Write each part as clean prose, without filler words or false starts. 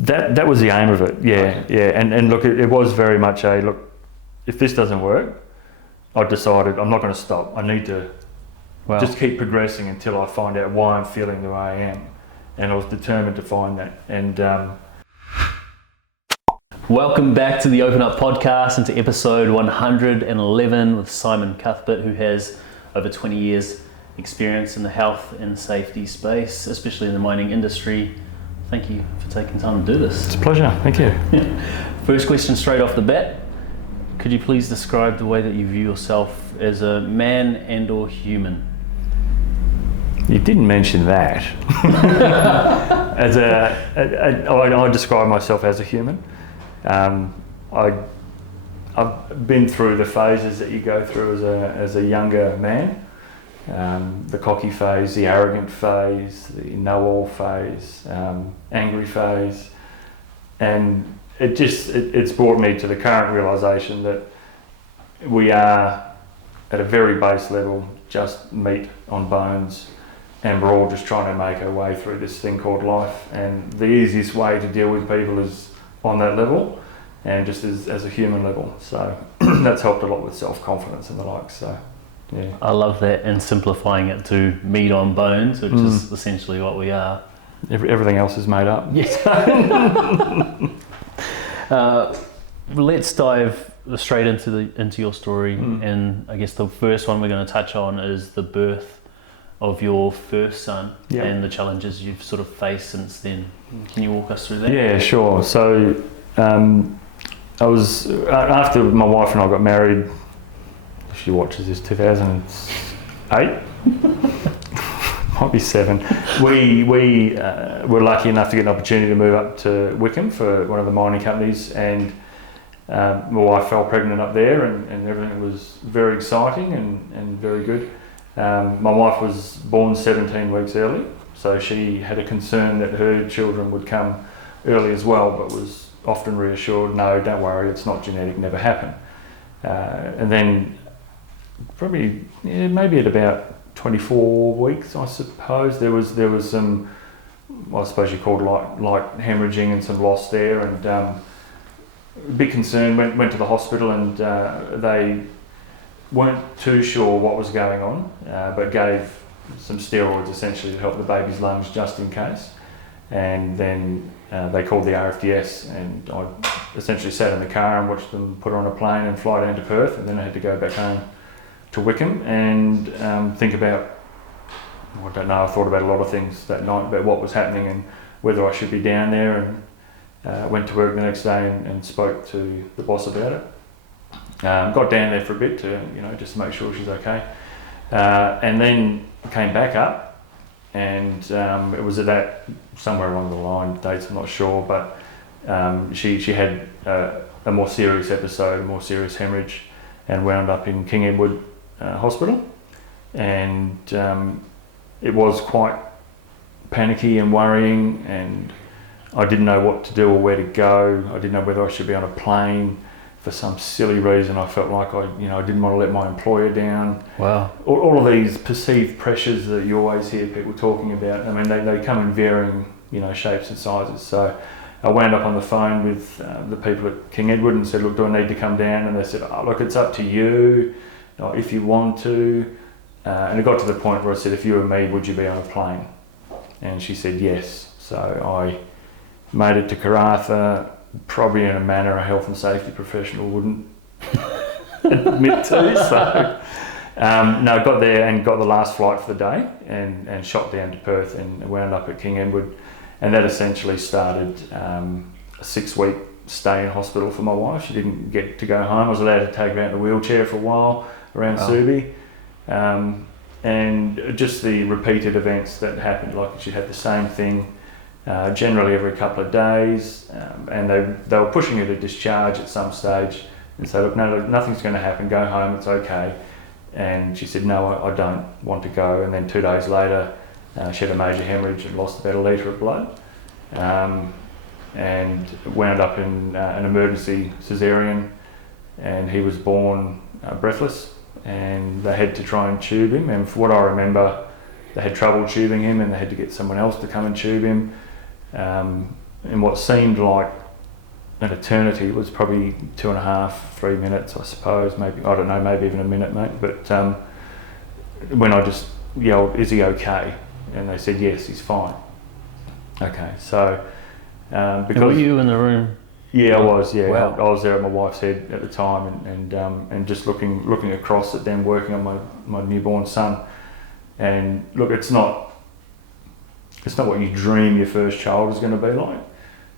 That was the aim of it, yeah, Okay. yeah. And look, it was very much a, look, if this doesn't work, I decided I'm not going to stop. I need to Wow. just keep progressing until I find out why I'm feeling the way I am. And I was determined to find that. And Welcome back to the Open Up podcast and to episode 111 with Simon Cuthbert, who has over 20 years experience in the health and safety space, especially in the mining industry. Thank you for taking time to do this. it's a pleasure, thank you. First question straight off the bat. Could you please describe the way that you view yourself as a man and or human? You didn't mention that. I describe myself as a human. I've been through the phases that you go through as a younger man. The cocky phase, the arrogant phase, the know-all phase, angry phase, and it's brought me to the current realisation that we are at a very base level just meat on bones, and we're all just trying to make our way through this thing called life, and the easiest way to deal with people is on that level and just as a human level. So that's helped a lot with self-confidence and the like. So yeah, I love that, and simplifying it to meat on bones, which is essentially what we are. everything else is made up. Yes. Let's dive straight into your story, and I guess the first one we're going to touch on is the birth of your first son. Yeah. And the challenges you've sort of faced since then. Can you walk us through that? Yeah, sure. So I was, after my wife and I got married, if she watches this, 2008, might be 7. We were lucky enough to get an opportunity to move up to Wickham for one of the mining companies, and my wife fell pregnant up there, and everything was very exciting and very good. My wife was born 17 weeks early, so she had a concern that her children would come early as well, but was often reassured, no, don't worry, it's not genetic, never happened. And then probably maybe at about 24 weeks, I suppose, there was some, I suppose you called light hemorrhaging and some loss there, and a big concern, went to the hospital, and they weren't too sure what was going on, but gave some steroids essentially to help the baby's lungs just in case. And then they called the RFDS, and I essentially sat in the car and watched them put her on a plane and fly down to Perth, and then I had to go back home to Wickham and think about, I don't know, I thought about a lot of things that night about what was happening and whether I should be down there, and went to work the next day and spoke to the boss about it. Got down there for a bit to, just to make sure she's okay, and then came back up, and it was at that, somewhere along the line, dates I'm not sure, but she had a more serious episode, a more serious hemorrhage, and wound up in King Edward Hospital, and it was quite panicky and worrying, and I didn't know what to do or where to go. I didn't know whether I should be on a plane. For some silly reason, I felt like I didn't want to let my employer down. Wow. All of these perceived pressures that you always hear people talking about, I mean, they come in varying, shapes and sizes. So I wound up on the phone with the people at King Edward and said, look, do I need to come down? And they said, oh, look, it's up to you, if you want to. And it got to the point where I said, if you were me, would you be on a plane? And she said yes. So I made it to Karratha, probably in a manner a health and safety professional wouldn't admit to. So no, got there and got the last flight for the day, and shot down to Perth and wound up at King Edward, and that essentially started a 6-week stay in hospital for my wife. She didn't get to go home. I was allowed to take her out in a wheelchair for a while around Subi, and just the repeated events that happened, like she had the same thing generally every couple of days, and they were pushing her to discharge at some stage and say, look, no, nothing's going to happen, go home, it's okay. And she said, no, I don't want to go. And then 2 days later, she had a major hemorrhage and lost about 1 litre of blood, and wound up in an emergency caesarean, and he was born breathless, and they had to try and tube him, and for what I remember, they had trouble tubing him, and they had to get someone else to come and tube him. in what seemed like an eternity was probably 2.5, 3 minutes, I suppose, maybe, I don't know, maybe even a minute, mate. But when I just yelled, "Is he okay?" And they said, "Yes, he's fine." Okay, so because And were you in the room? yeah, I was. Yeah, Wow. I was there at my wife's head at the time, and just looking across at them working on my newborn son. And look, it's not what you dream your first child is going to be like.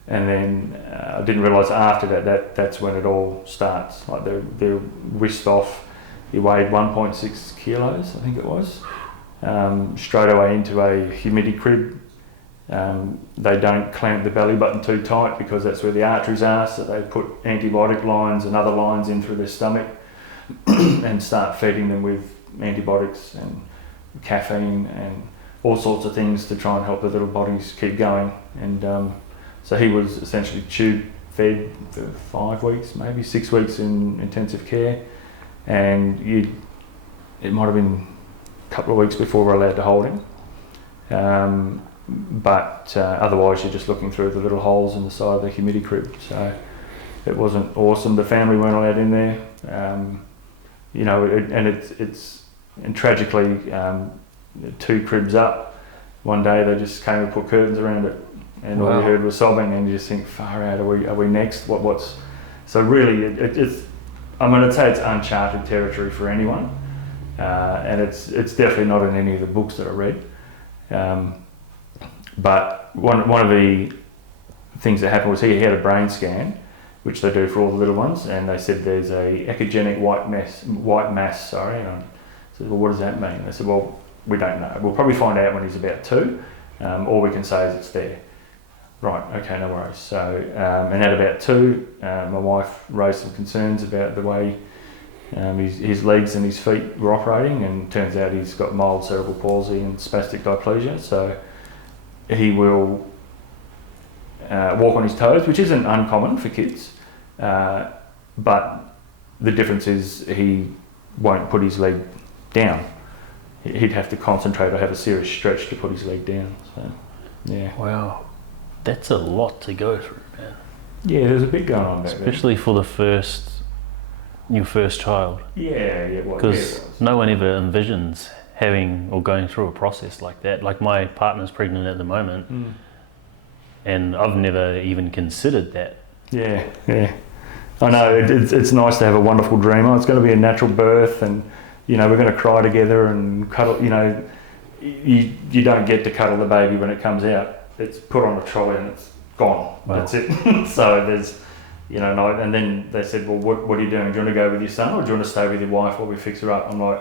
And then I didn't realise after that's when it all starts. Like they're whisked off. He weighed 1.6 kilos, I think it was. Straight away into a humidity crib. They don't clamp the belly button too tight because that's where the arteries are, so they put antibiotic lines and other lines in through their stomach and start feeding them with antibiotics and caffeine and all sorts of things to try and help the little bodies keep going. And so he was essentially tube fed for 5 weeks, maybe 6 weeks in intensive care, and it might have been a couple of weeks before we're allowed to hold him. But otherwise you're just looking through the little holes in the side of the humidity crib, so it wasn't awesome. The family weren't allowed in there, you know, and tragically 2 cribs up, one day they just came and put curtains around it, and all you heard was sobbing, and you just think, far out, are we next? What's so really it's I'm going to say it's uncharted territory for anyone, and it's definitely not in any of the books that I read. But one of the things that happened was he had a brain scan, which they do for all the little ones, and they said there's a echogenic white mass. And I said, well, what does that mean? They said, well, we don't know. We'll probably find out when he's about 2. All we can say is it's there. Right, okay, no worries. So, and at about 2, my wife raised some concerns about the way his legs and his feet were operating, and turns out he's got mild cerebral palsy and spastic diplegia. So he will walk on his toes, which isn't uncommon for kids, but the difference is he won't put his leg down. He'd have to concentrate or have a serious stretch to put his leg down. So, yeah. Wow, that's a lot to go through, man. Yeah, there's a bit going on back there. Especially for your first child. Yeah, Because no one ever envisions having or going through a process like that. Like my partner's pregnant at the moment, and I've never even considered that. Yeah. I know it's nice to have a wonderful dream. Oh, it's going to be a natural birth, and you know we're going to cry together and cuddle. You know, you don't get to cuddle the baby when it comes out. It's put on a trolley and it's gone. Wow. That's it. So there's, you know, and then they said, well, what are you doing? Do you want to go with your son, or do you want to stay with your wife while we fix her up? I'm like,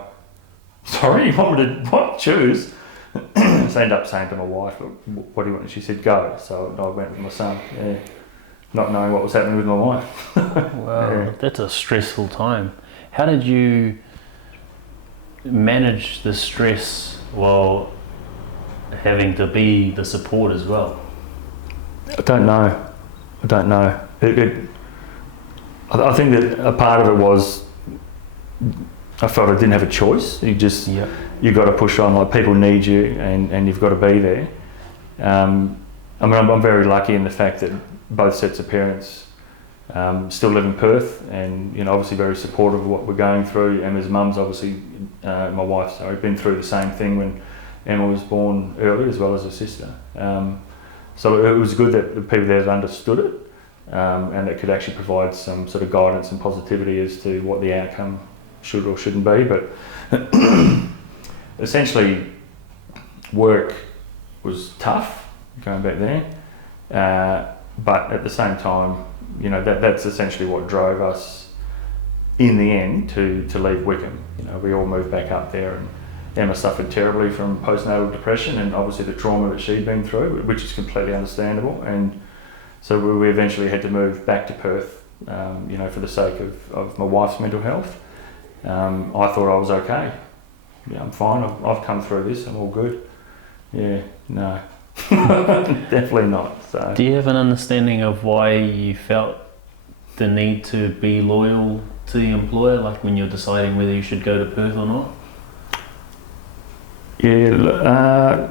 sorry, you want me to choose? So I ended up saying to my wife, what do you want? And she said, go. So I went with my son, not knowing what was happening with my wife. Wow, that's a stressful time. How did you manage the stress while having to be the support as well? I don't know. I think that a part of it was I felt I didn't have a choice. You got to push on. Like, people need you, and you've got to be there. I mean, I'm very lucky in the fact that both sets of parents still live in Perth, and you know, obviously very supportive of what we're going through. Emma's mum's obviously, my wife, sorry, been through the same thing when Emma was born early, as well as her sister. So it was good that the people there had understood it, and that could actually provide some sort of guidance and positivity as to what the outcome should or shouldn't be. But essentially, work was tough going back there, but at the same time, you know, that's essentially what drove us in the end to leave Wickham. You know, we all moved back up there, and Emma suffered terribly from postnatal depression and obviously the trauma that she'd been through, which is completely understandable. And so we eventually had to move back to Perth, you know, for the sake of my wife's mental health. I thought I was okay. Yeah, I'm fine. I've come through this. I'm all good. Yeah, no, definitely not. So. Do you have an understanding of why you felt the need to be loyal to the employer, like when you're deciding whether you should go to Perth or not? Yeah,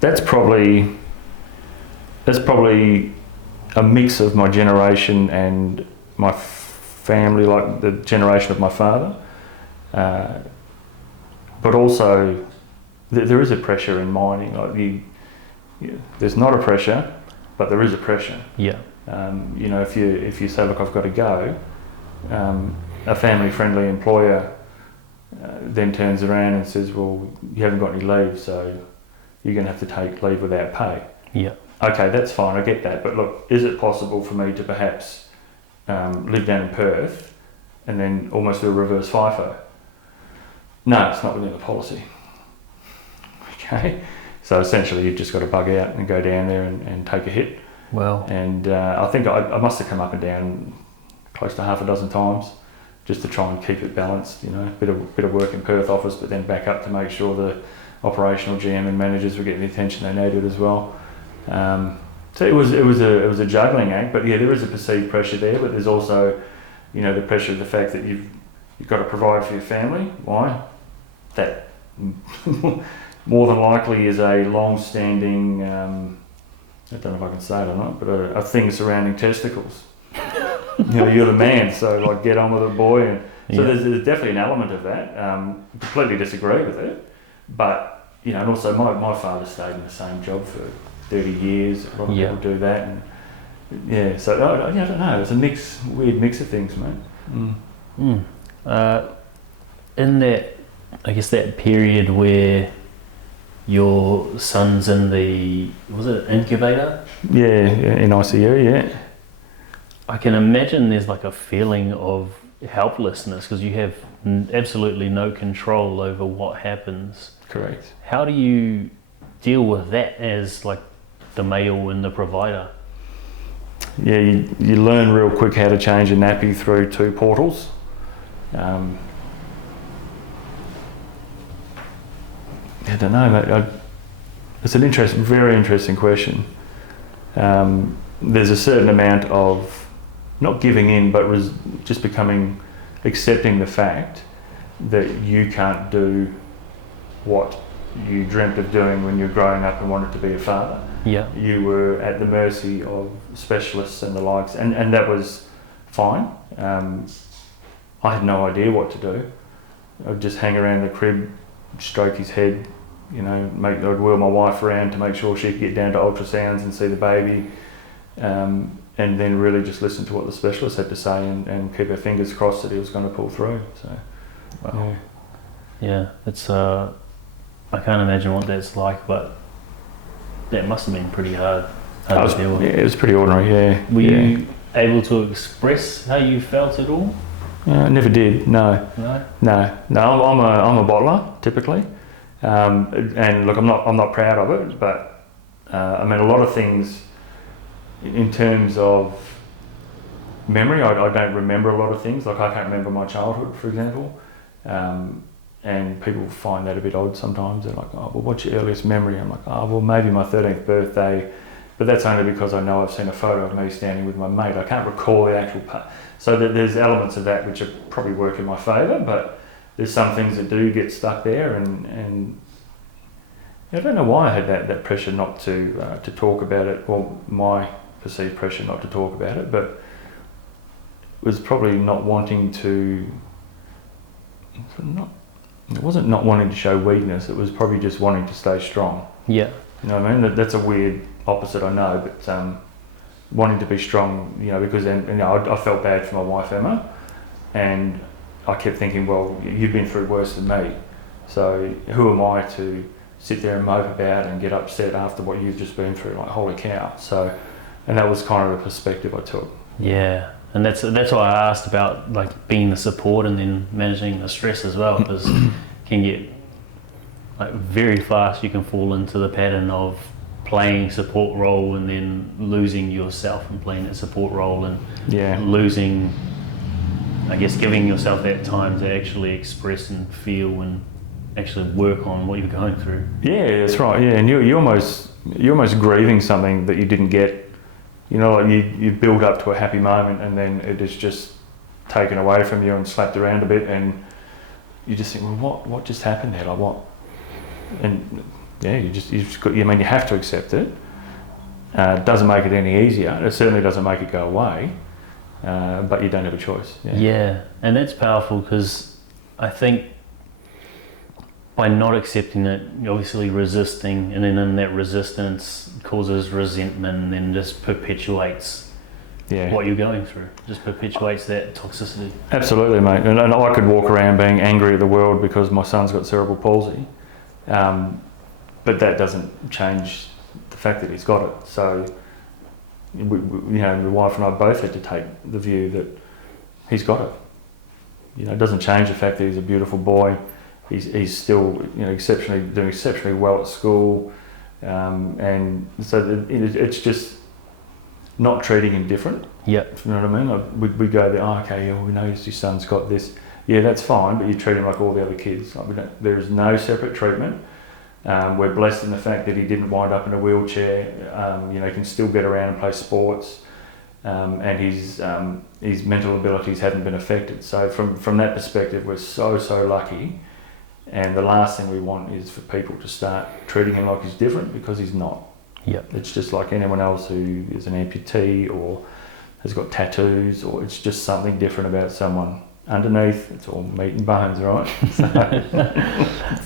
that's probably a mix of my generation and my family, like the generation of my father. But also, there is a pressure in mining. Like there's not a pressure, but there is a pressure. Yeah. You know, if you say, look, I've got to go, a family-friendly employer then turns around and says, well, you haven't got any leave, so you're going to have to take leave without pay. Yeah. Okay, that's fine, I get that. But look, is it possible for me to perhaps live down in Perth and then almost do a reverse FIFO? No, it's not within the policy. Okay, so essentially you've just got to bug out and go down there and take a hit. Well, And I think I must have come up and down close to half a dozen times just to try and keep it balanced. You know, bit of work in Perth office, but then back up to make sure the operational GM and managers were getting the attention they needed as well. So it was a juggling act, but yeah, there is a perceived pressure there, but there's also, you know, the pressure of the fact that you've got to provide for your family. Why? That more than likely is a long-standing, I don't know if I can say it or not, but a thing surrounding testicles. You know, you're the man, so like get on with it, boy. And so there's definitely an element of that. Completely disagree with it, but you know, and also my father stayed in the same job for 30 years. A lot of people do that, and yeah. So I don't know. It's a weird mix of things, mate. In that, I guess that period where your son's in the, was it incubator? Yeah, in ICU, yeah. I can imagine there's like a feeling of helplessness because you have absolutely no control over what happens. Correct. How do you deal with that as like the male and the provider? Yeah, you learn real quick how to change a nappy through 2 portals. I don't know, mate. It's an very interesting question. There's a certain amount of not giving in, but just accepting the fact that you can't do what you dreamt of doing when you were growing up and wanted to be a father. Yeah. You were at the mercy of specialists and the likes, and that was fine. I had no idea what to do. I'd just hang around the crib, stroke his head, you know, I'd wheel my wife around to make sure she could get down to ultrasounds and see the baby, and then really just listen to what the specialist had to say and keep our fingers crossed that he was going to pull through. So, wow. Yeah, it's I can't imagine what that's like, but that must have been pretty hard to deal with. Yeah, it was pretty ordinary. Yeah. Were you able to express how you felt at all? Never did. No. No. I'm a bottler typically, and look, I'm not proud of it, but I mean a lot of things in terms of memory. I don't remember a lot of things. Like I can't remember my childhood, for example, and people find that a bit odd sometimes. They're like, "Oh, well, what's your earliest memory?" I'm like, "Oh, well, maybe my 13th birthday." But that's only because I know I've seen a photo of me standing with my mate. I can't recall the actual part. So there's elements of that which are probably work in my favour, but there's some things that do get stuck there, and I don't know why I had that pressure not to talk about it. Well, my perceived pressure not to talk about it, but it was probably not wanting to. It wasn't not wanting to show weakness. It was probably just wanting to stay strong. Yeah. You know what I mean? That's a weird opposite, I know, but wanting to be strong, you know, because then, you know, I felt bad for my wife Emma, and I kept thinking, well, you've been through worse than me, so who am I to sit there and mope about and get upset after what you've just been through? Like, holy cow! So, and that was kind of the perspective I took. Yeah, and that's why I asked about like being the support and then managing the stress as well, because it can get like very fast. You can fall into the pattern of playing support role and then losing yourself and playing that support role and losing, I guess, giving yourself that time to actually express and feel and actually work on what you're going through. Yeah, that's right. Yeah, and you're almost grieving something that you didn't get. You know, like you build up to a happy moment and then it is just taken away from you and slapped around a bit, and you just think, well, what just happened there? Like what? And yeah, you have to accept it. Doesn't make it any easier. It certainly doesn't make it go away, but you don't have a choice. Yeah, and that's powerful because I think by not accepting it, you're obviously resisting, and then in that resistance causes resentment and then just perpetuates what you're going through, just perpetuates that toxicity. Absolutely, mate. And I could walk around being angry at the world because my son's got cerebral palsy, but that doesn't change the fact that he's got it. So, my wife and I both had to take the view that he's got it. It doesn't change the fact that he's a beautiful boy. He's still, doing exceptionally well at school, and so it's just not treating him different. Yeah. You know what I mean? We go there. Oh, okay. We know your son's got this. Yeah, that's fine, but you treat him like all the other kids. There is no separate treatment. We're blessed in the fact that he didn't wind up in a wheelchair. He can still get around and play sports, and his mental abilities haven't been affected. So from that perspective, we're so lucky. And the last thing we want is for people to start treating him like he's different, because he's not. Yeah. It's just like anyone else who is an amputee or has got tattoos, or it's just something different about someone. Underneath, it's all meat and bones, right?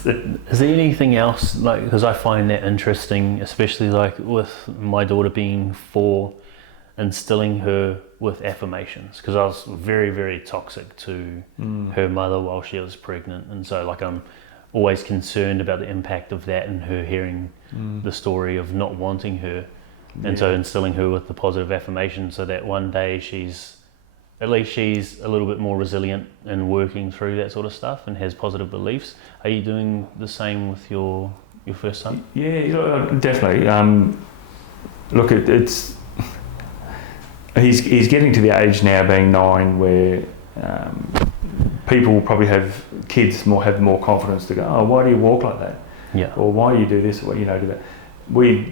So, is there anything else, because I find that interesting, especially with my daughter being 4, instilling her with affirmations, because I was very, very toxic to her mother while she was pregnant, and so I'm always concerned about the impact of that and her hearing the story of not wanting her, and so instilling her with the positive affirmation so that one day she's a little bit more resilient in working through that sort of stuff and has positive beliefs. Are you doing the same with your first son? Yeah, definitely. Look, it's he's getting to the age now, being 9, where people will probably kids have more confidence to go, oh, why do you walk like that? Yeah. Or why do you do this? Or do that? We've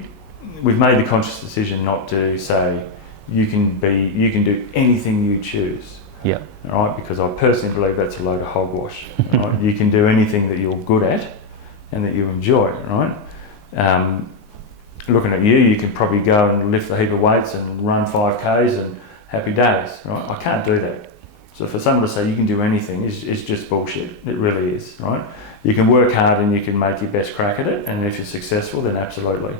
made the conscious decision not to say you can do anything you choose. Yeah. All right, because I personally believe that's a load of hogwash. Right? You can do anything that you're good at and that you enjoy. Right. Looking at you can probably go and lift a heap of weights and run 5Ks and happy days. Right. I can't do that. So for someone to say you can do anything is just bullshit. It really is. Right. You can work hard and you can make your best crack at it, and if you're successful, then absolutely.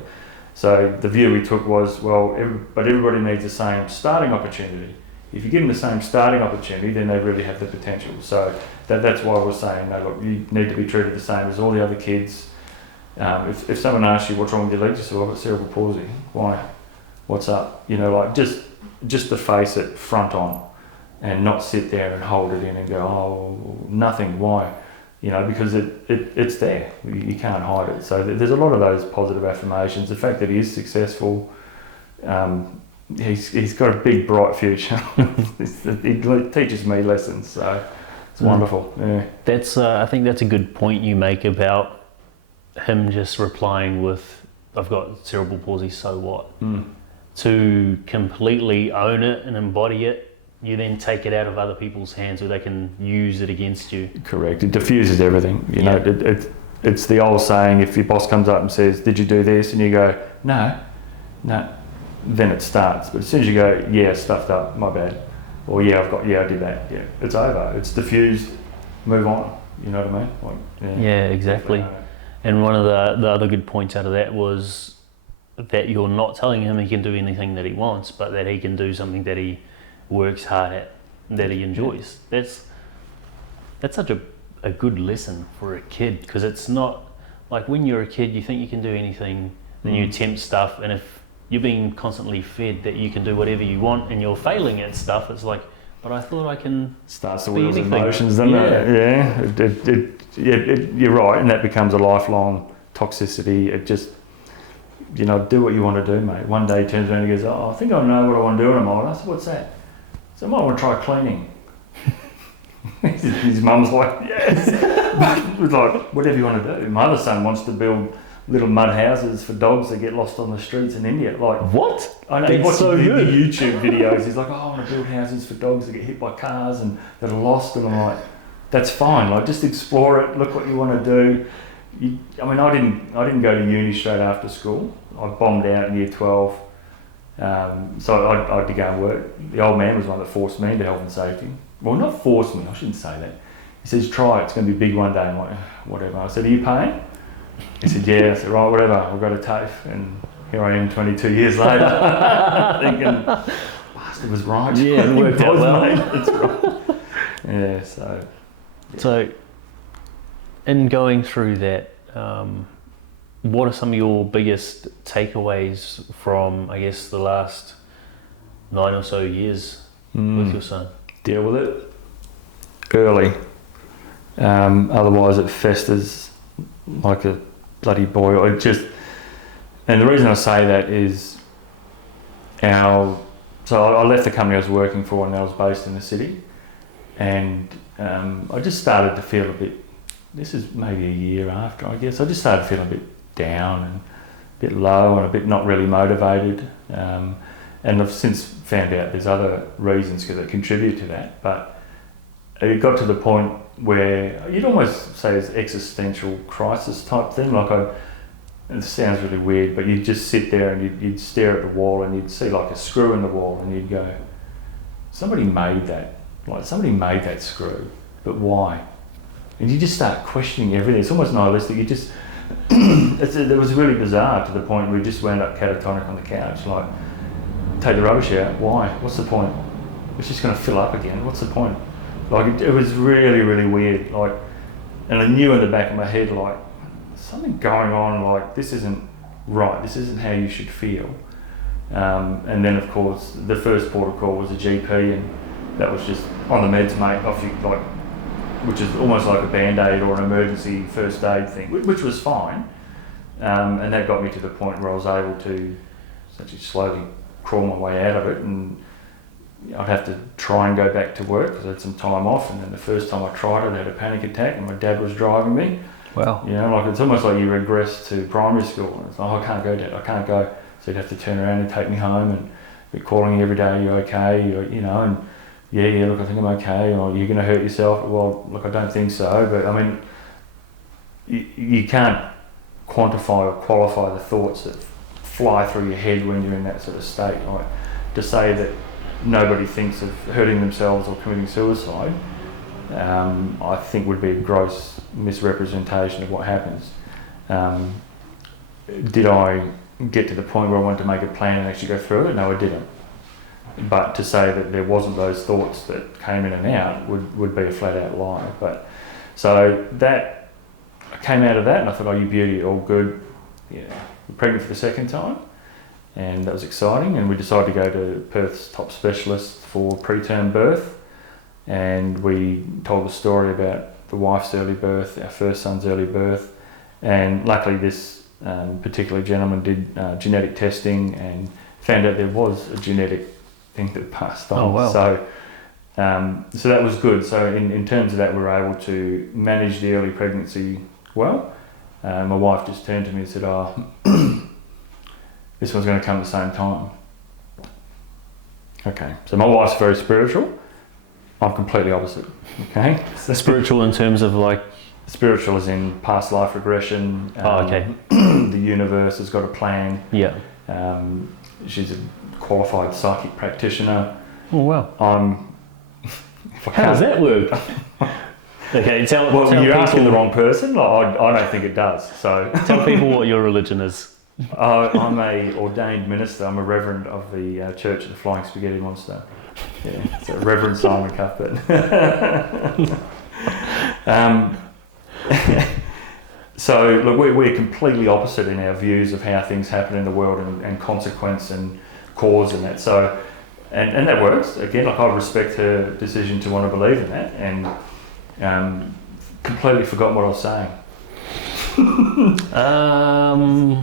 So the view we took was, but everybody needs the same starting opportunity. If you give them the same starting opportunity, then they really have the potential. So that's why we're saying, no, look, you need to be treated the same as all the other kids. If someone asks you what's wrong with your legs, you say, well, I've got cerebral palsy. Why? What's up? Just to face it front on, and not sit there and hold it in and go, oh, nothing. Why? Because it's there. You can't hide it. So there's a lot of those positive affirmations. The fact that he is successful, he's got a big, bright future. He teaches me lessons, so it's wonderful. Yeah. That's I think that's a good point you make about him just replying with, I've got cerebral palsy, so what? To completely own it and embody it, you then take it out of other people's hands where they can use it against you. Correct. It diffuses everything. It's the old saying, if your boss comes up and says, did you do this? And you go, no, then it starts. But as soon as you go, yeah, stuffed up, my bad. Or I did that. Yeah, it's over. It's diffused, move on. You know what I mean? Yeah, exactly. And one of the other good points out of that was that you're not telling him he can do anything that he wants, but that he can do something that he works hard at, that he enjoys. That's such a good lesson for a kid, because it's not like when you're a kid you think you can do anything, then you attempt stuff, and if you're being constantly fed that you can do whatever you want and you're failing at stuff, it's like, but I thought I can. Starts the wheels of emotions, doesn't it? Yeah. You're right, and that becomes a lifelong toxicity. It just, do what you want to do, mate. One day he turns around and goes, oh, I think I know what I want to do in a mile. I said, what's that? So I might want to try cleaning. His mum's like, yes. It was like, whatever you want to do. My other son wants to build little mud houses for dogs that get lost on the streets in India. Like, what? I know, he watches the YouTube videos. He's like, oh, I want to build houses for dogs that get hit by cars and that are lost. And I'm like, that's fine. Like, just explore it. Look what you want to do. I didn't go to uni straight after school. I bombed out in year 12. So I had to go and work. The old man was the one that forced me into health and safety. Well, not forced me, I shouldn't say that. He says, try it, it's going to be big one day. I'm like, whatever. I said, are you paying? He said, yeah. I said, right, whatever, I've got a TAFE. And here I am 22 years later, thinking, bastard was right. Yeah, it worked out well. Mate. That's right. Yeah, so. Yeah. So, in going through that, what are some of your biggest takeaways from, I guess, the last 9 or so years with your son? Deal with it early. Otherwise it festers like a bloody boil. And the reason I say that is so I left the company I was working for and I was based in the city, and I just started to feel a bit, this is maybe a year after, I guess, I just started feeling a bit down and a bit low and a bit not really motivated. And I've since found out there's other reasons that contribute to that, but it got to the point where you'd almost say it's existential crisis type thing. It sounds really weird, but you'd just sit there and you'd stare at the wall and you'd see like a screw in the wall and you'd go, somebody made that. Like somebody made that screw, but why? And you just start questioning everything. It's almost nihilistic. You just, it was really bizarre to the point where we just wound up catatonic on the couch. Like, take the rubbish out. Why? What's the point? It's just going to fill up again. What's the point? Like, it was really, really weird. Like, and I knew in the back of my head, like, something going on. Like, this isn't right. This isn't how you should feel. And then, of course, the first port of call was a GP, and that was just on the meds, mate. Off you, like, which is almost like a band-aid or an emergency first aid thing, which was fine. And that got me to the point where I was able to essentially slowly crawl my way out of it, and I'd have to try and go back to work because I had some time off. And then the first time I tried it, I had a panic attack and my dad was driving me. Wow. You know, like it's almost like you regress to primary school. And it's like, oh, I can't go, Dad, I can't go. So he'd have to turn around and take me home and be calling you every day, you okay? You know, and yeah, look, I think I'm okay. Or you're going to hurt yourself? Well, look, I don't think so. But I mean, you can't quantify or qualify the thoughts that fly through your head when you're in that sort of state. Like, to say that nobody thinks of hurting themselves or committing suicide, I think would be a gross misrepresentation of what happens. Did I get to the point where I wanted to make a plan and actually go through it? No, I didn't. But to say that there wasn't those thoughts that came in and out would be a flat out lie. But so that, I came out of that and I thought, oh, you beauty, all good. Yeah, we're pregnant for the second time. And that was exciting, and we decided to go to Perth's top specialist for preterm birth, and we told the story about the wife's early birth, our first son's early birth, and luckily this particular gentleman did genetic testing and found out there was a genetic thing that passed on. Oh, wow. So that was good. So in terms of that, we were able to manage the early pregnancy well. My wife just turned to me and said, oh, this one's going to come at the same time. Okay, so my wife's very spiritual. I'm completely opposite. Okay, so spiritual in terms of like, spiritual as in past life regression. Okay. The universe has got a plan. Yeah. She's a qualified psychic practitioner. Oh wow. How does that work? Okay, tell you're people, asking the wrong person. I don't think it does. So tell people what your religion is. I'm a ordained minister. I'm a reverend of the Church of the Flying Spaghetti Monster. Yeah, so Reverend Simon Cuthbert. So look, we're completely opposite in our views of how things happen in the world and consequence and cause and that. So, and that works. Again, like I respect her decision to want to believe in that, and completely forgot what I was saying.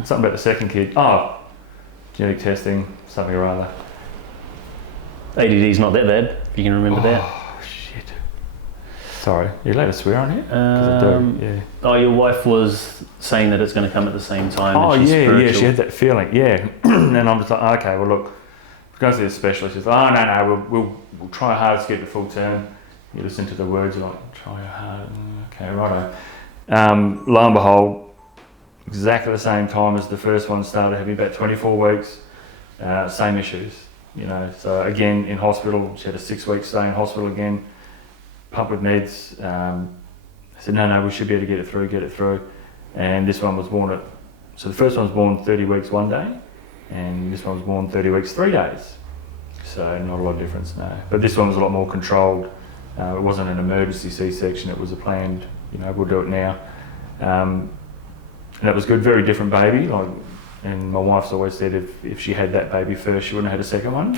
Something about the second kid. Oh, genetic testing, something or other. ADD's not that bad, if you can remember that. Oh, shit. Sorry, you're allowed to swear on here? 'Cause I do, yeah. Oh, your wife was saying that it's going to come at the same time. Oh, and she's yeah, spiritual. she had that feeling, yeah. And I'm just like, okay, well, look, we're going to see the specialist. She's like, oh, no, we'll try our hardest to get the full term. You listen to the words, you're like, try your hardest. Okay, righto. Lo and behold, exactly the same time as the first one started, having about 24 weeks, same issues, you know. So again, in hospital, she had a 6-week stay in hospital again, pumped with meds. I said, no, we should be able to get it through. And this one was born so the first one was born 30 weeks 1 day, and this one was born 30 weeks 3 days. So not a lot of difference, no. But this one was a lot more controlled. It wasn't an emergency C-section, it was a planned, you know, we'll do it now. And that was good, very different baby. Like, and my wife's always said if she had that baby first, she wouldn't have had a second one.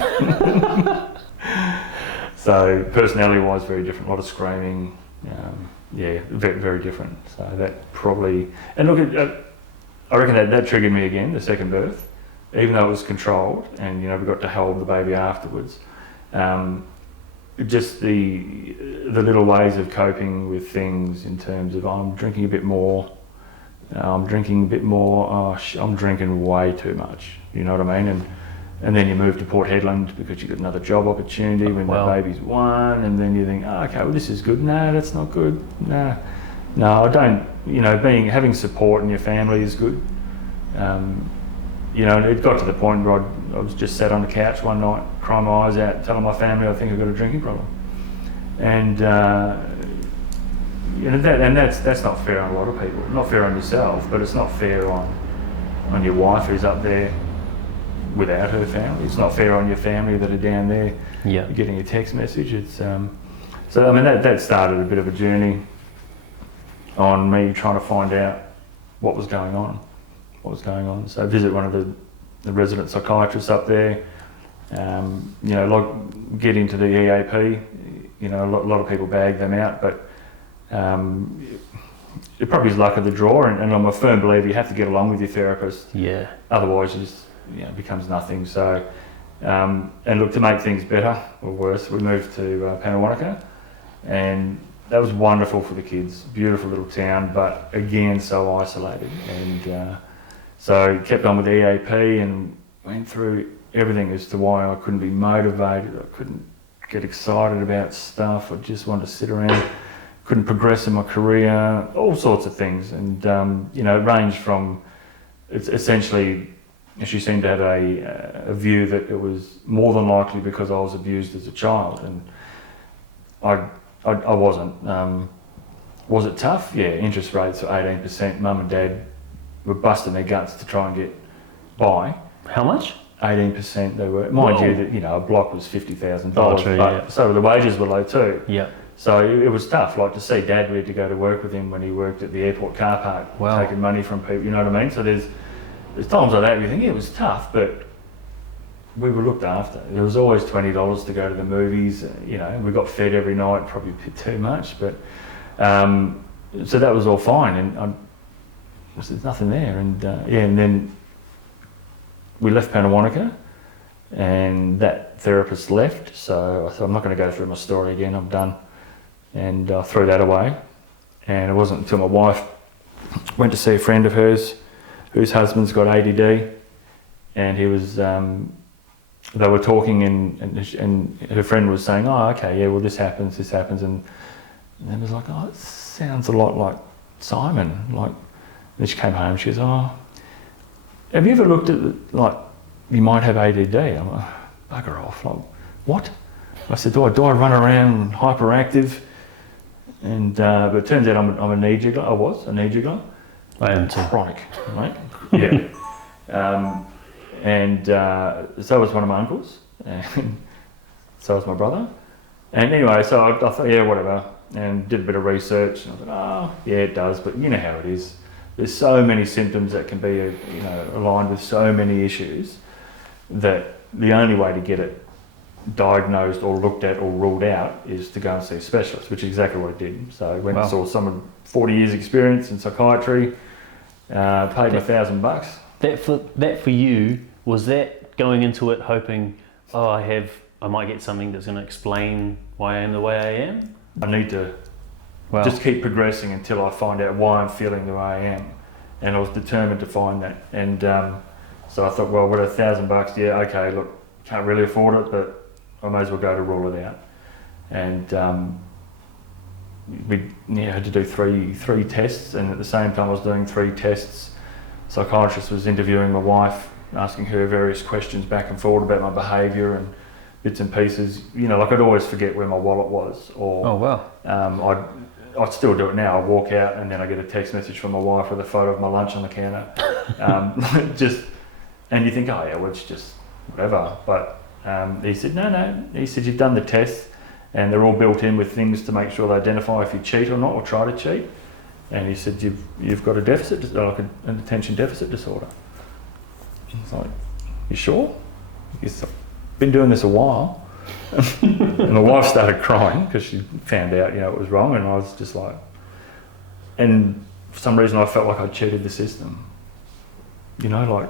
So personality-wise, very different, a lot of screaming. Yeah, very, very different. So that probably, and look, I reckon that triggered me again, the second birth, even though it was controlled, and you know we got to hold the baby afterwards. Just the little ways of coping with things in terms of I'm drinking a bit more, I'm drinking way too much. You know what I mean? And then you move to Port Hedland because you got another job opportunity when the baby's 1, and then you think, oh, okay, well this is good. No, that's not good. No, I don't. You know, having support in your family is good. You know, it got to the point where I was just sat on the couch one night, crying my eyes out, telling my family I think I've got a drinking problem, and you know that's not fair on a lot of people. Not fair on yourself, but it's not fair on your wife who's up there without her family. It's not fair on your family that are down there getting a text message. It's so I mean that started a bit of a journey on me trying to find out what was going on. So I visit one of the resident psychiatrists up there. You know, like get into the EAP. You know, a lot of people bag them out, but it probably is luck of the draw. And I'm a firm believer you have to get along with your therapist. Yeah. Otherwise, it becomes nothing. So, and look, to make things better or worse, we moved to Panawanica, and that was wonderful for the kids. Beautiful little town, but again, so isolated. And so kept on with EAP and went through everything as to why I couldn't be motivated. I couldn't get excited about stuff. I just wanted to sit around. Couldn't progress in my career. All sorts of things. And you know, it ranged from it's essentially. She seemed to have a view that it was more than likely because I was abused as a child, and I wasn't. Was it tough? Yeah, interest rates were 18%. Mum and Dad were busting their guts to try and get by. How much? 18% they were. Mind you, that you know a block was $50,000, but so the wages were low too. Yeah. So it was tough. Like to see Dad, we had to go to work with him when he worked at the airport car park, taking money from people. You know what I mean? So there's times like that where you think, yeah, it was tough, but we were looked after. There was always $20 to go to the movies. You know, we got fed every night, probably a bit too much, but so that was all fine. And there's nothing there. And and then we left Panawanica, and that therapist left. So I thought, I'm not going to go through my story again. I'm done, and I threw that away. And it wasn't until my wife went to see a friend of hers whose husband's got ADD, and he was, they were talking and her friend was saying, oh, okay, yeah, well this happens, and it was like, oh, it sounds a lot like Simon. Like, then she came home, she goes, oh, have you ever looked at, like, you might have ADD? I'm like, bugger off, like, what? I said, do I run around hyperactive? And, but it turns out I'm a knee jiggler. I was a knee jiggler. I am too. Chronic, right? Yeah. And so was one of my uncles, and so was my brother. And anyway, so I thought, yeah, whatever, and did a bit of research. And I thought, oh, yeah, it does, but you know how it is. There's so many symptoms that can be, you know, aligned with so many issues that the only way to get it diagnosed or looked at or ruled out is to go and see a specialist, which is exactly what I did. So I went and saw someone 40 years experience in psychiatry. Paid me $1,000. That for you, was that going into it hoping, oh, I might get something that's going to explain why I am the way I am? I need to just keep progressing until I find out why I'm feeling the way I am. And I was determined to find that. And so I thought, well, with $1,000, yeah, okay, look, can't really afford it, but I may as well go to rule it out. And we had to do three tests, and at the same time I was doing 3 tests, psychiatrist was interviewing my wife asking her various questions back and forward about my behaviour and bits and pieces. You know, like I'd always forget where my wallet was, or Oh wow. I'd still do it now. I walk out and then I get a text message from my wife with a photo of my lunch on the counter. And you think, oh yeah, well it's just whatever. But he said, no. He said, you've done the tests and they're all built in with things to make sure they identify if you cheat or not, or try to cheat. And he said, you've got a deficit, like an attention deficit disorder. It's like, you sure? He's been doing this a while. And my wife started crying because she found out, it was wrong, and I was just like, and for some reason I felt like I cheated the system. Like,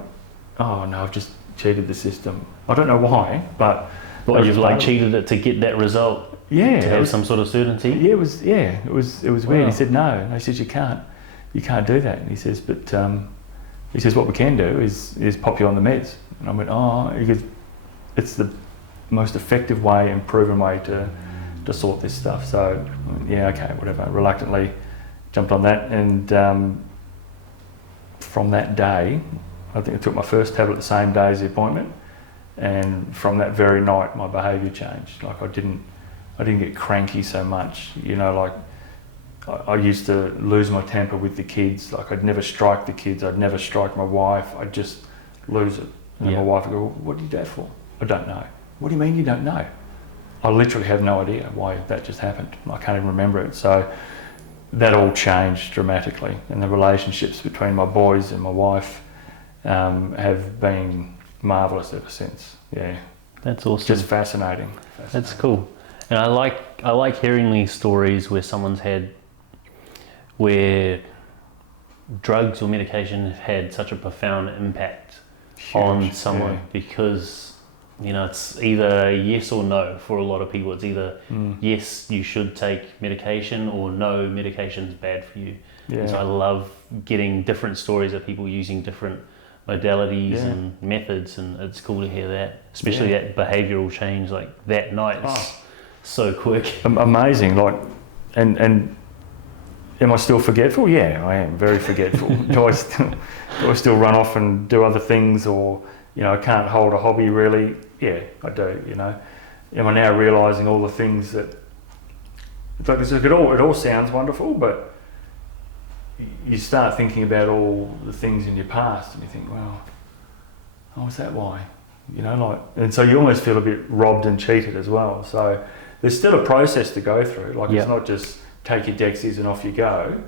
oh no, I've just cheated the system. I don't know why, but Well, you've like cheated it to get that result. Yeah, to have some sort of certainty. Yeah, it was weird. Wow. He said no. And I said you can't do that. And he says, but he says what we can do is pop you on the meds. And I went, oh, he goes, it's the most effective way and proven way to sort this stuff. So yeah, okay, whatever. Reluctantly jumped on that, and from that day, I think I took my first tablet the same day as the appointment, and from that very night, my behaviour changed. Like I didn't get cranky so much. Like I used to lose my temper with the kids. Like I'd never strike the kids. I'd never strike my wife. I'd just lose it. And my wife would go, what do you do that for? I don't know. What do you mean you don't know? I literally have no idea why that just happened. I can't even remember it. So that all changed dramatically. And the relationships between my boys and my wife have been marvellous ever since. Yeah. That's awesome. Just fascinating. That's cool. And I like hearing these stories where drugs or medication have had such a profound impact on someone, because it's either yes or no for a lot of people. It's either yes, you should take medication, or no, medication's bad for you. Yeah. And so I love getting different stories of people using different modalities and methods, and it's cool to hear that, especially that behavioural change like that night. So quick. Amazing. Like, and am I still forgetful? Yeah, I am very forgetful. do I still run off and do other things, or I can't hold a hobby really? Yeah, I do. Am I now realising all the things that it's like it all sounds wonderful, but you start thinking about all the things in your past, and you think, well, oh, is that why? And so you almost feel a bit robbed and cheated as well. So there's still a process to go through. Like it's not just take your Dexies and off you go.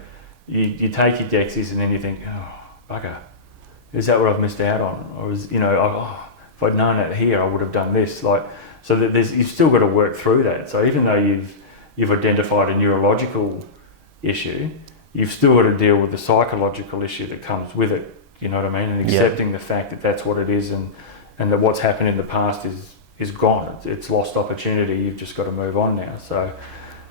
You take your Dexies and then you think, oh, bugger, is that what I've missed out on? Or is, if I'd known that here, I would have done this. Like, so that you've still got to work through that. So even though you've identified a neurological issue, you've still got to deal with the psychological issue that comes with it. You know what I mean? And accepting the fact that that's what it is, and that what's happened in the past is gone. It's lost opportunity. You've just got to move on now. So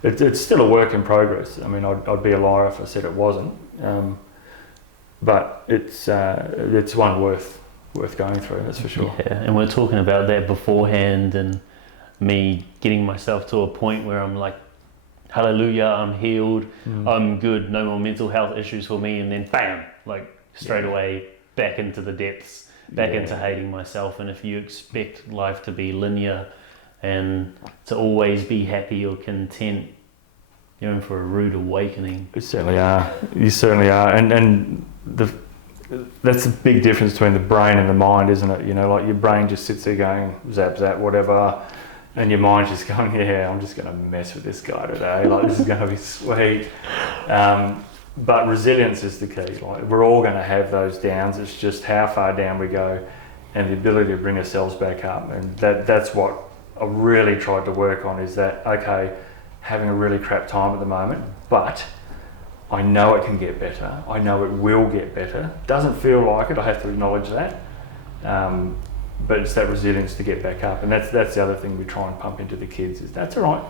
it's still a work in progress. I mean, I'd be a liar if I said it wasn't. But it's one worth going through. That's for sure. Yeah, and we're talking about that beforehand, and me getting myself to a point where I'm like, hallelujah, I'm healed, I'm good, no more mental health issues for me, and then bam, like straight away back into the depths, back into hating myself. And if you expect life to be linear and to always be happy or content, you're in for a rude awakening. You certainly are. You certainly are. And that's a big difference between the brain and the mind, isn't it? Like your brain just sits there going zap, zap, whatever, and your mind's just going, yeah, I'm just going to mess with this guy today. Like, this is going to be sweet. But resilience is the key. Like, we're all going to have those downs. It's just how far down we go, and the ability to bring ourselves back up. And that's what I really tried to work on, is that, okay, having a really crap time at the moment, but I know it can get better. I know it will get better. Doesn't feel like it, I have to acknowledge that. But it's that resilience to get back up. And that's the other thing we try and pump into the kids, is that's all right.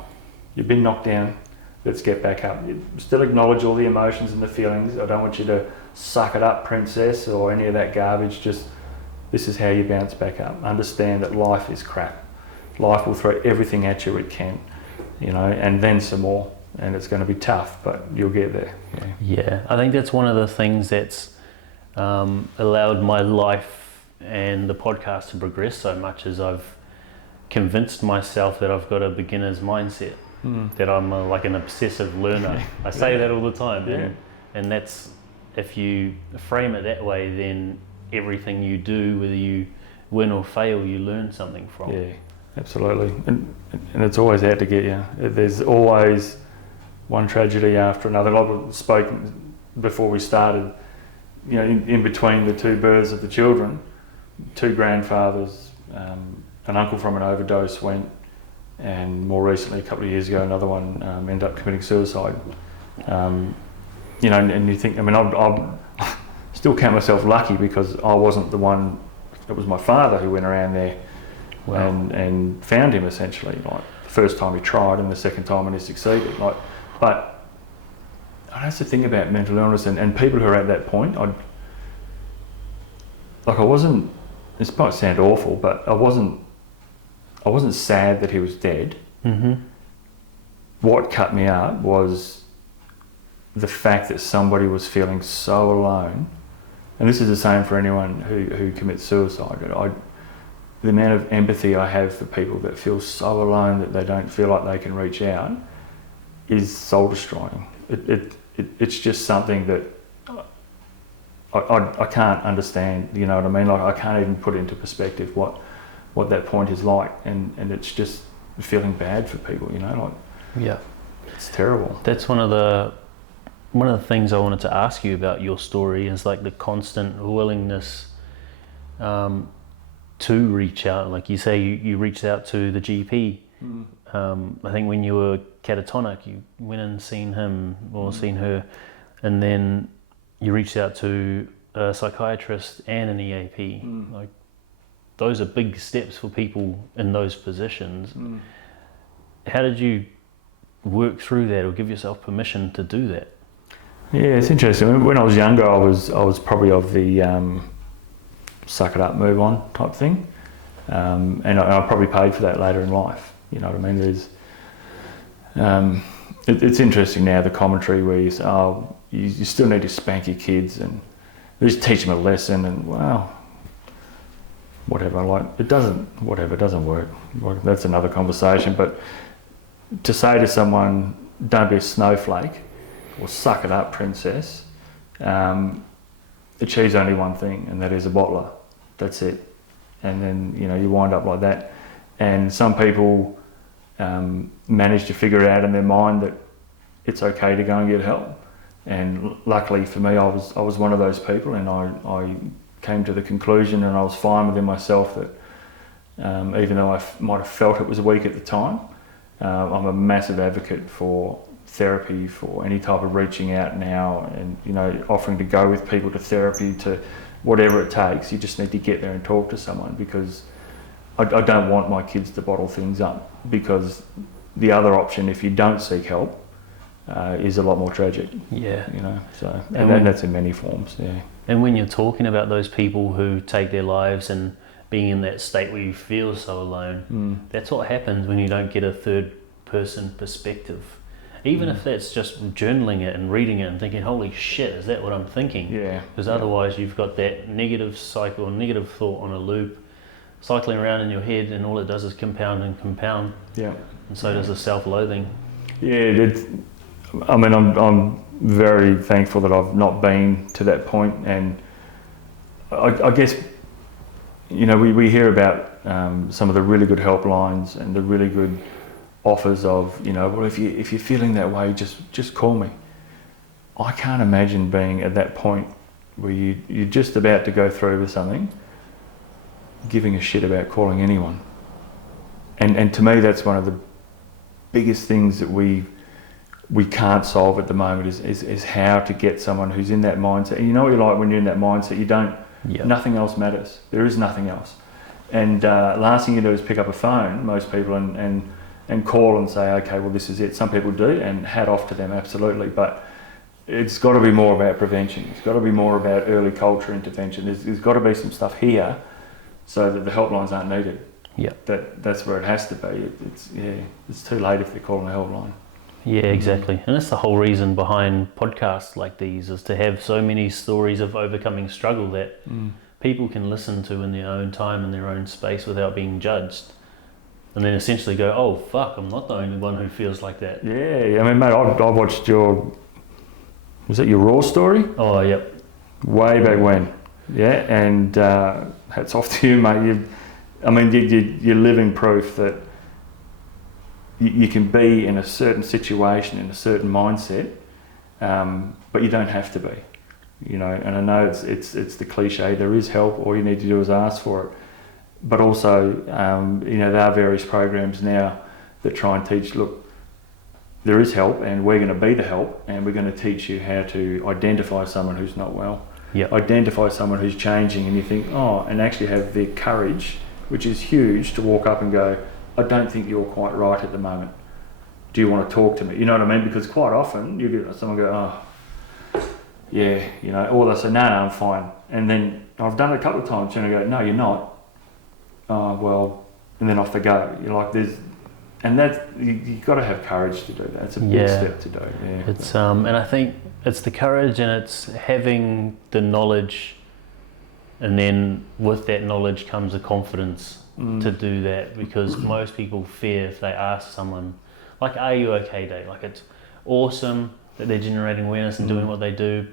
You've been knocked down, let's get back up. You still acknowledge all the emotions and the feelings. I don't want you to suck it up, princess, or any of that garbage. Just, this is how you bounce back up. Understand that life is crap. Life will throw everything at you it can, and then some more. And it's going to be tough, but you'll get there. Yeah, I think that's one of the things that's allowed my life and the podcast to progress so much as I've convinced myself that I've got a beginner's mindset, that I'm like an obsessive learner. I say that all the time, and that's, if you frame it that way, then everything you do, whether you win or fail, you learn something from. Yeah, absolutely. And it's always out to get you. There's always one tragedy after another. Like we spoke before we started, you know, in between the two births of the children, two grandfathers, an uncle from an overdose went, and more recently, a couple of years ago, another one ended up committing suicide. You know, and you think, I mean, I still count myself lucky because I wasn't the one. It was my father who went around there and found him, essentially. Like the first time he tried, and the second time when he succeeded. Like, but that's the thing about mental illness and people who are at that point. I wasn't. This might sound awful, but I wasn't sad that he was dead. Mm-hmm. What cut me up was the fact that somebody was feeling so alone, and this is the same for anyone who commits suicide. The amount of empathy I have for people that feel so alone that they don't feel like they can reach out is soul destroying. It's just something that I can't understand. You know what I mean? Like I can't even put into perspective what that point is like, and it's just feeling bad for people. You know, like it's terrible. That's one of the things I wanted to ask you about your story is like the constant willingness to reach out. Like you say, you reached out to the GP. I think when you were catatonic, you went and seen him or seen her, and then you reached out to a psychiatrist and an EAP. Like those are big steps for people in those positions. How did you work through that or give yourself permission to do that? Yeah, it's interesting. When I was younger, I was probably of the suck it up, move on type thing, and I probably paid for that later in life. You know what I mean? There's it's interesting now, the commentary where you say, oh, you still need to spank your kids and just teach them a lesson, and wow, whatever. Like it doesn't work. Like, that's another conversation. But to say to someone, don't be a snowflake, or suck it up, princess, achieves only one thing, and that is a bottler. That's it. And then, you know, you wind up like that. And some people manage to figure out in their mind that it's okay to go and get help. And luckily for me, I was one of those people, and I came to the conclusion, and I was fine within myself, that even though I might have felt it was weak at the time, I'm a massive advocate for therapy, for any type of reaching out now, and you know, offering to go with people to therapy, to whatever it takes. You just need to get there and talk to someone, because I don't want my kids to bottle things up, because the other option, if you don't seek help, is a lot more tragic. Yeah, you know. So and that's in many forms. Yeah. And when you're talking about those people who take their lives and being in that state where you feel so alone, that's what happens when you don't get a third person perspective. Even if that's just journaling it and reading it and thinking, holy shit, is that what I'm thinking? Yeah. Because otherwise you've got that negative cycle, negative thought on a loop, cycling around in your head, and all it does is compound and compound. Yeah. And so does the self-loathing. Yeah, I mean, I'm very thankful that I've not been to that point, and I guess, you know, we hear about some of the really good helplines and the really good offers of, you know, well, if you're feeling that way, just call me. I can't imagine being at that point where you're just about to go through with something, giving a shit about calling anyone. And to me, that's one of the biggest things that we can't solve at the moment is how to get someone who's in that mindset. And you know what you're like when you're in that mindset, you don't, nothing else matters. There is nothing else. And last thing you do is pick up a phone, most people, and call and say, okay, well, this is it. Some people do, and hat off to them, absolutely. But it's got to be more about prevention. It's got to be more about early culture intervention. There's got to be some stuff here so that the helplines aren't needed. Yeah. That's where it has to be. It's too late if they're calling a helpline. Yeah, exactly. And that's the whole reason behind podcasts like these, is to have so many stories of overcoming struggle that people can listen to in their own time, in their own space, without being judged. And then essentially go, oh, fuck, I'm not the only one who feels like that. Yeah, I mean, mate, I watched was it your Raw story? Oh, yep. Way back when. Yeah, and hats off to you, mate. You're living proof that you can be in a certain situation, in a certain mindset, but you don't have to be. And I know it's the cliche, there is help, all you need to do is ask for it. But also, there are various programs now that try and teach, look, there is help and we're going to be the help, and we're going to teach you how to identify someone who's not well, identify someone who's changing, and you think, and actually have the courage, which is huge, to walk up and go, I don't think you're quite right at the moment. Do you want to talk to me? You know what I mean? Because quite often you get someone go, yeah, or they say, no, I'm fine. And then I've done it a couple of times, and I go, no, you're not. Well, and then off they go. You're like, you've got to have courage to do that. It's a big step to do. Yeah. It's and I think it's the courage, and it's having the knowledge, and then with that knowledge comes the confidence to do that, because most people fear if they ask someone, like, are you okay, Dave? Like, it's awesome that they're generating awareness and doing what they do,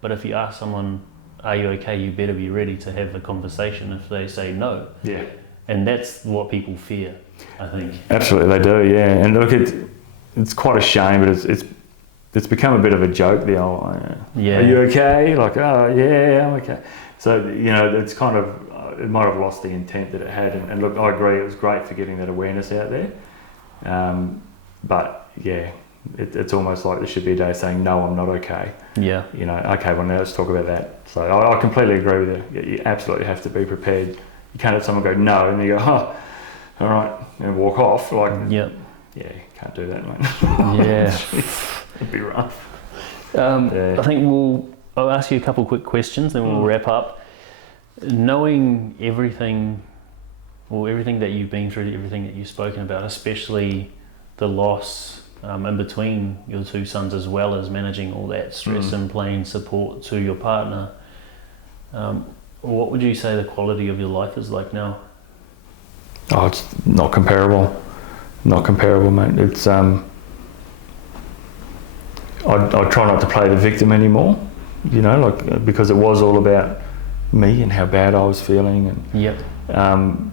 but if you ask someone, are you okay, you better be ready to have a conversation if they say no. Yeah. And that's what people fear, I think. Absolutely, they do, yeah. And look, it's quite a shame, but it's become a bit of a joke, the old, are you okay? Like, yeah, I'm okay. So, it's kind of, it might have lost the intent that it had. And look, I agree, it was great for getting that awareness out there. But yeah, it's almost like there should be a day saying, no, I'm not okay. Yeah. Okay, well, now let's talk about that. So I completely agree with you. You absolutely have to be prepared. You can't have someone go, no, and you go, all right, and walk off. Like, yeah, you can't do that, mate. Yeah. It'd be rough. I think I'll ask you a couple quick questions, then we'll wrap up. Knowing everything that you've been through, everything that you've spoken about, especially the loss in between your two sons, as well as managing all that stress and playing support to your partner, what would you say the quality of your life is like now? Oh, it's not comparable. Not comparable, mate. It's I try not to play the victim anymore, because it was all about me and how bad I was feeling, and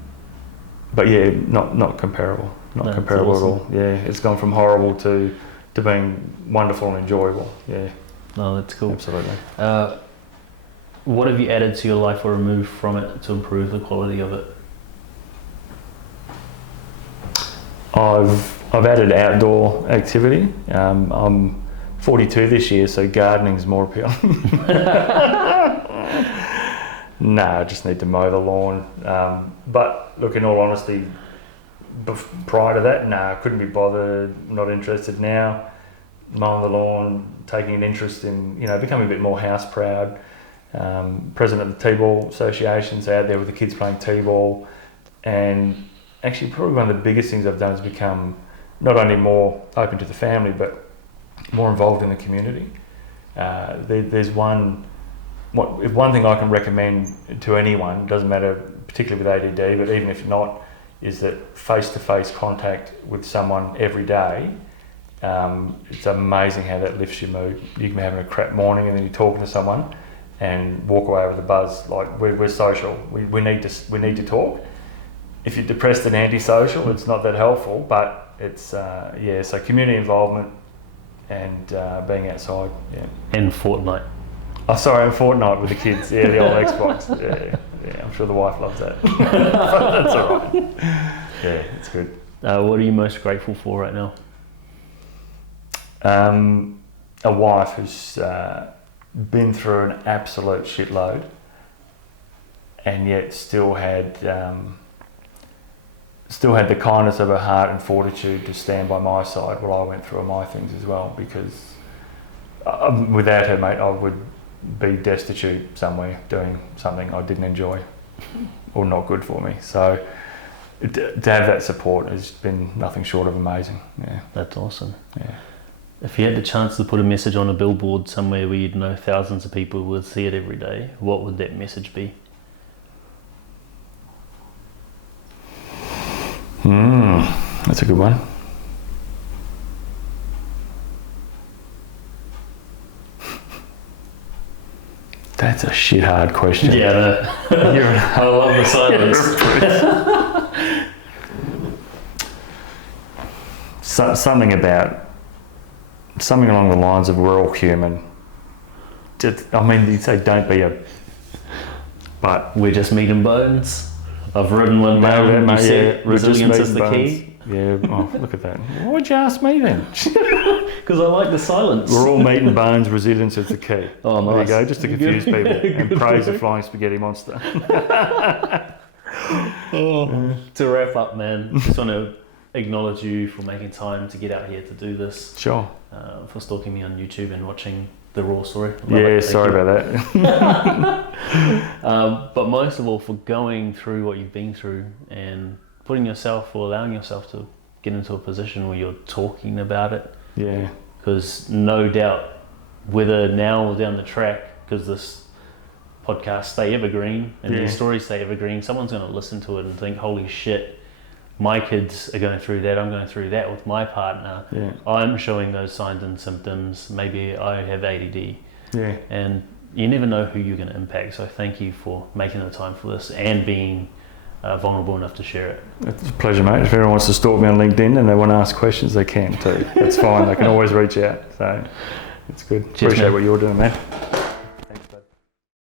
but yeah, not comparable. Not comparable awesome. At all. Yeah, it's gone from horrible to being wonderful and enjoyable. Yeah. Oh, that's cool. Absolutely. What have you added to your life or removed from it to improve the quality of it? I've added outdoor activity. I'm 42 this year, so gardening's more appealing. No, I just need to mow the lawn. But look, in all honesty, prior to that, I couldn't be bothered, not interested now. Mowing the lawn, taking an interest in, becoming a bit more house proud. President of the T-ball association's out there with the kids playing T-ball. And actually probably one of the biggest things I've done is become not only more open to the family, but more involved in the community. There's one thing I can recommend to anyone, doesn't matter particularly with ADD, but even if not, is that face-to-face contact with someone every day. It's amazing how that lifts your mood. You can be having a crap morning and then you're talking to someone and walk away with a buzz. Like, we're social. We need to talk. If you're depressed and antisocial, it's not that helpful, but it's so community involvement and being outside. Yeah. And Fortnite. Oh, sorry, Fortnite with the kids. Yeah, the old Xbox. Yeah, I'm sure the wife loves that. But that's all right. Yeah, it's good. What are you most grateful for right now? A wife who's been through an absolute shitload, and yet still had the kindness of her heart and fortitude to stand by my side while I went through my things as well. Because without her, mate, I would be destitute somewhere doing something I didn't enjoy or not good for me. So to have that support has been nothing short of amazing. Yeah, that's awesome. Yeah. If you had the chance to put a message on a billboard somewhere where you'd know thousands of people would see it every day, what would that message be? That's a good one. That's a shit hard question. Yeah, I love the silence. Something along the lines of we're all human. You'd say don't be but we're just meat and bones. I've written one down. You said resilience is the key. Yeah, look at that. Why'd you ask me then? Because I like the silence. We're all meat and bones, resilience is the key. Oh, nice. There you go, just to confuse people. And praise the flying spaghetti monster. To wrap up, man, just want to acknowledge you for making time to get out here to do this. Sure. For stalking me on YouTube and watching the raw story. Sorry about that. But most of all, for going through what you've been through and putting yourself or allowing yourself to get into a position where you're talking about it. Yeah. Because no doubt, whether now or down the track, because this podcast stay evergreen and these stories stay evergreen, someone's going to listen to it and think, holy shit, my kids are going through that, I'm going through that with my partner. Yeah. I'm showing those signs and symptoms, maybe I have ADD. Yeah. And you never know who you're going to impact. So thank you for making the time for this and being vulnerable enough to share it. It's a pleasure, mate. If anyone wants to stalk me on LinkedIn and they want to ask questions, they can too. That's fine. They can always reach out. So it's good. Cheers, Appreciate man. what you're doing, man.